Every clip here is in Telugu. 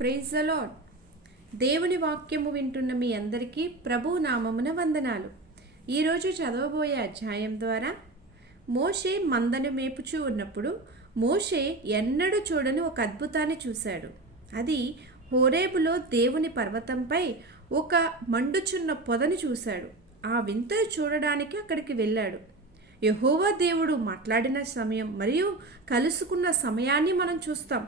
ప్రైజ్ అలాడ్ దేవుని వాక్యము వింటున్న మీ అందరికీ ప్రభు నామమున వందనాలు. ఈరోజు చదవబోయే అధ్యాయం ద్వారా మోషే మందను మేపుచూ ఉన్నప్పుడు మోషే ఎన్నడూ చూడని ఒక అద్భుతాన్ని చూశాడు. అది హోరేబులో దేవుని పర్వతంపై ఒక మండుచున్న పొదను చూశాడు. ఆ వింతను చూడడానికి అక్కడికి వెళ్ళాడు. యహోవా దేవుడు మాట్లాడిన సమయం మరియు కలుసుకున్న సమయాన్ని మనం చూస్తాం.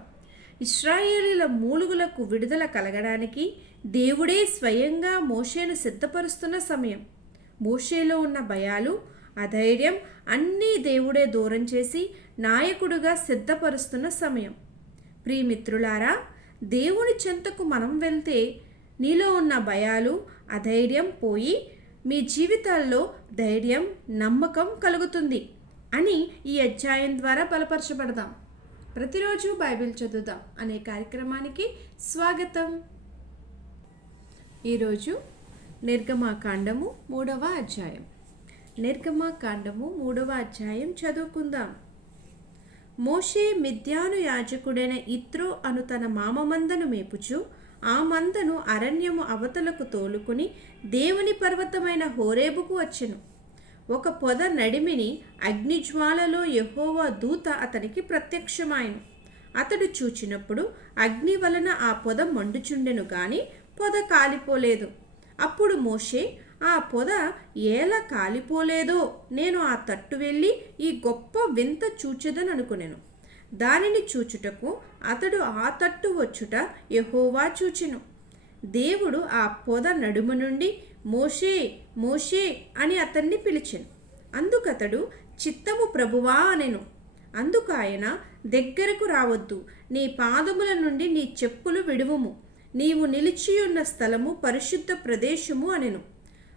ఇస్రాయేలీల మూలుగులకు విడుదల కలగడానికి దేవుడే స్వయంగా మోషేను సిద్ధపరుస్తున్న సమయం. మోషేలో ఉన్న భయాలు అధైర్యం అన్నీ దేవుడే దూరం చేసి నాయకుడుగా సిద్ధపరుస్తున్న సమయం. ప్రియమిత్రులారా దేవుని చెంతకు మనం వెళ్తే నీలో ఉన్న భయాలు అధైర్యం పోయి మీ జీవితాల్లో ధైర్యం నమ్మకం కలుగుతుంది అని ఈ అధ్యాయం ద్వారా బలపరచబడదాం. ప్రతిరోజు బైబిల్ చదువుదాం అనే కార్యక్రమానికి స్వాగతం. ఈరోజు నిర్గమాకాండము మూడవ అధ్యాయం. నిర్గమాకాండము మూడవ అధ్యాయం చదువుకుందాం. మోషే మిథ్యాను యాజకుడైన ఇత్రో అను తన మామ మందను మేపుచు ఆ మందను అరణ్యము అవతలకు తోలుకుని దేవుని పర్వతమైన హోరేబుకు వచ్చెను. ఒక పొద నడిమిని అగ్నిజ్వాలలో యహోవా దూత అతనికి ప్రత్యక్షమాయను. అతడు చూచినప్పుడు అగ్ని వలన ఆ పొద మండుచుండెను గాని పొద కాలిపోలేదు. అప్పుడు మోషే ఆ పొద ఎలా కాలిపోలేదో? నేను ఆ తట్టు వెళ్ళి ఈ గొప్ప వింత చూచెదననుకునెను. దానిని చూచుటకు అతడు ఆ తట్టు వచ్చుట యహోవా చూచెను. దేవుడు ఆ పొద నడుము నుండి మోషే మోషే అని అతన్ని పిలిచెను. అందుకతడు చిత్తము ప్రభువా అనెను. అందుకు ఆయన దగ్గరకు రావద్దు. నీ పాదముల నుండి నీ చెప్పులు విడువము. నీవు నిలిచియున్న స్థలము పరిశుద్ధ ప్రదేశము అనెను.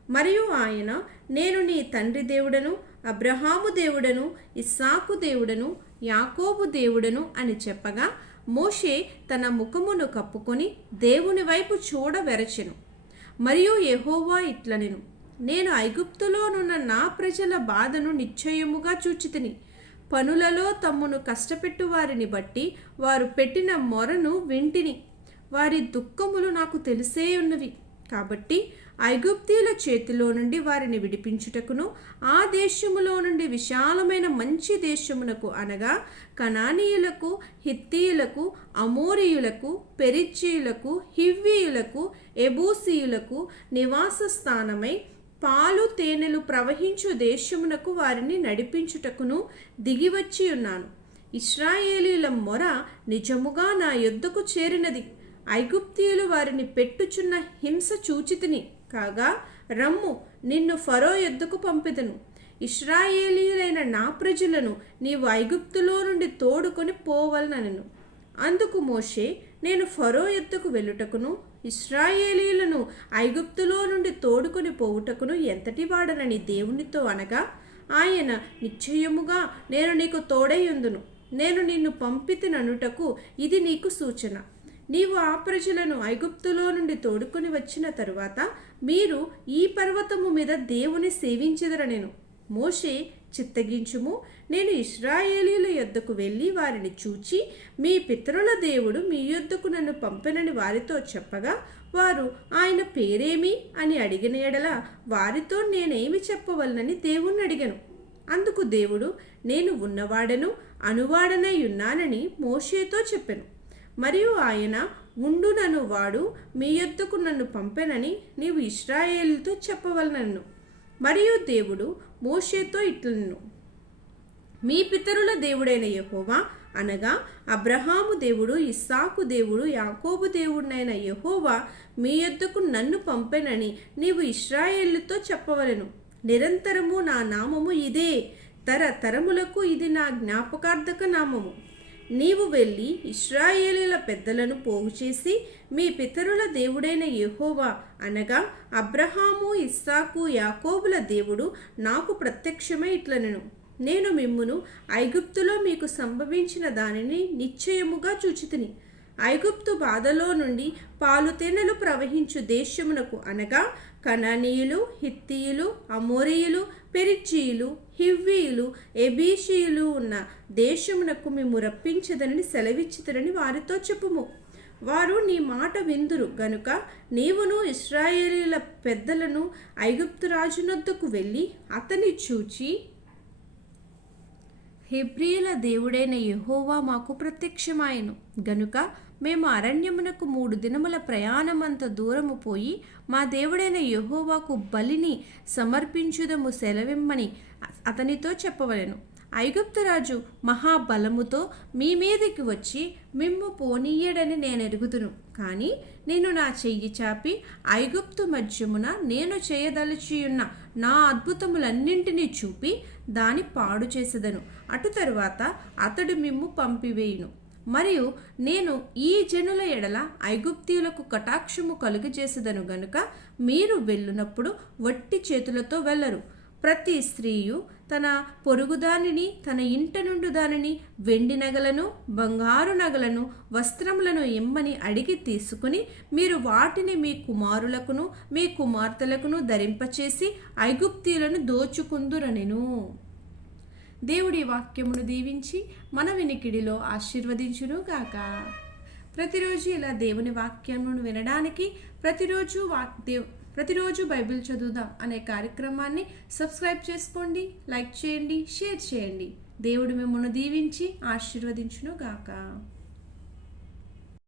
మరియు ఆయన నేను నీ తండ్రి దేవుడను అబ్రహాము దేవుడను ఇస్సాకు దేవుడను యాకోబు దేవుడను అని చెప్పగా మోషే తన ముఖమును కప్పుకొని దేవుని వైపు చూడవెరచెను. మరియు యహోవా ఇట్లనెను. నేను ఐగుప్తులోనున్న నా ప్రజల బాధను నిశ్చయముగా చూచితిని. పనులలో తమ్మును కష్టపెట్టు వారిని బట్టి వారు పెట్టిన మొరను వింటిని. వారి దుఃఖములు నాకు తెలిసే ఉన్నవి. కాబట్టి ఐగుప్తీల చేతిలో నుండి వారిని విడిపించుటకును ఆ దేశములో నుండి విశాలమైన మంచి దేశమునకు అనగా కనానీయులకు హిత్తీయులకు అమోరియులకు పెరిచీయులకు హివ్వీయులకు ఎబూసీయులకు నివాస స్థానమై పాలు తేనెలు ప్రవహించు దేశమునకు వారిని నడిపించుటకును దిగివచ్చి ఉన్నాను. ఇస్రాయేలీల మొర నిజముగా నా యొద్దకు చేరినది. ఐగుప్తీయులు వారిని పెట్టుచున్న హింస చూచితిని. కాగా రమ్ము నిన్ను ఫరో ఎద్దుకు పంపిదను. ఇస్రాయేలీలైన నా ప్రజలను నీవు ఐగుప్తులో నుండి తోడుకొని పోవలనను అందుకు మోషే నేను ఫరో ఎద్దుకు వెళ్ళుటకును ఇస్రాయేలీలను ఐగుప్తులో నుండి తోడుకొని పోవుటకును ఎంతటి వాడనని దేవునితో అనగా ఆయన నిశ్చయముగా నేను నీకు తోడైయుందును నేను నిన్ను పంపితిననుటకు ఇది నీకు సూచన. నీవు ఆ ప్రజలను ఐగుప్తులో నుండి తోడుకొని వచ్చిన తరువాత మీరు ఈ పర్వతము మీద దేవుని సేవించెదరనెను. మోషే చిత్తగించుము నేను ఇస్రాయేలీల యొద్దకు వెళ్ళి వారిని చూచి మీ పితరుల దేవుడు మీ యొద్దకు నన్ను పంపెనని వారితో చెప్పగా వారు ఆయన పేరేమి అని అడిగిన ఎడల వారితో నేనేమి చెప్పవలనని దేవుణ్ణి అడిగను. అందుకు దేవుడు నేను ఉన్నవాడను అనువాడనై ఉన్నానని మోషేతో చెప్పాను. మరియు ఆయన ఉండు నన్ను వాడు మీ యొద్దకు నన్ను పంపెనని నీవు ఇస్రాయేలుతో చెప్పవలనన్ను మరియు దేవుడు మోషేతో ఇట్లను మీ పితరుల దేవుడైన యహోవా అనగా అబ్రహాము దేవుడు ఇస్సాకు దేవుడు యాకోబు దేవుడినైన యహోవా మీ యొద్దకు నన్ను పంపెనని నీవు ఇస్రాయేలుతో చెప్పవలెను. నిరంతరము నా నామము ఇదే. తరతరములకు ఇది నా జ్ఞాపకార్థక నామము. నీవు వెళ్ళి ఇస్రాయేలీల పెద్దలను పోగు చేసి మీ పితరుల దేవుడైన యెహోవా అనగా అబ్రహాము ఇస్సాకు యాకోబుల దేవుడు నాకు ప్రత్యక్షమై ఇట్లనెను. నేను మిమ్మును ఐగుప్తులో మీకు సంభవించిన దానిని నిశ్చయముగా చూచితిని. ఐగుప్తు బాధలో నుండి పాలు తేనెలు ప్రవహించు దేశమునకు అనగా కణనీయులు హిత్తీయులు అమోరీయులు పెరిచీలు హివ్వీలు ఎబీషీయులు ఉన్న దేశమునకు మేము రప్పించదనని సెలవిచ్చితరని వారితో చెప్పుము. వారు నీ మాట విందురు గనుక నీవును ఇస్రాయేలీల పెద్దలను ఐగుప్తు రాజునొద్దకు వెళ్ళి అతని చూచి హెబ్రియల దేవుడైన యహోవా మాకు ప్రత్యక్షమాయను. గనుక మేము అరణ్యమునకు మూడు దినముల ప్రయాణమంత దూరము పోయి మా దేవుడైన యహోవాకు బలిని సమర్పించుదము సెలవిమ్మని అతనితో చెప్పవలెను. ఐగుప్తురాజు మహాబలముతో మీ మీదికి వచ్చి మిమ్ము పోనీయడని నేను ఎరుగుదును కానీ నేను నా చెయ్యి చాపి ఐగుప్తు మధ్యమున నేను చేయదలచియున్న నా అద్భుతములన్నింటినీ చూపి దాని పాడు చేసేదను. అటు తరువాత అతడు మిమ్ము పంపివేయును. మరియు నేను ఈ జనుల ఎడల ఐగుప్తీయులకు కటాక్షము కలుగజేసేదను గనుక మీరు వెళ్ళునప్పుడు వట్టి చేతులతో వెళ్ళరు. ప్రతి స్త్రీయు తన పొరుగుదానిని తన ఇంట నుండి దానిని వెండి నగలను బంగారు నగలను వస్త్రములను ఇమ్మని అడిగి తీసుకుని మీరు వాటిని మీ కుమారులకును మీ కుమార్తెలకును ధరింపచేసి ఐగుప్తీయులను దోచుకుందురనెను. దేవుడి వాక్యమును దీవించి మన వినికిడిలో ఆశీర్వదించును గాక ప్రతిరోజు ఇలా దేవుని వాక్యమును వినడానికి ప్రతిరోజు వాక్ దేవ్ ప్రతిరోజు బైబిల్ చదువుదాం అనే కార్యక్రమాన్ని సబ్స్క్రైబ్ చేసుకోండి లైక్ చేయండి షేర్ చేయండి. దేవుడు మిమ్మల్ని దీవించి ఆశీర్వదించును గాక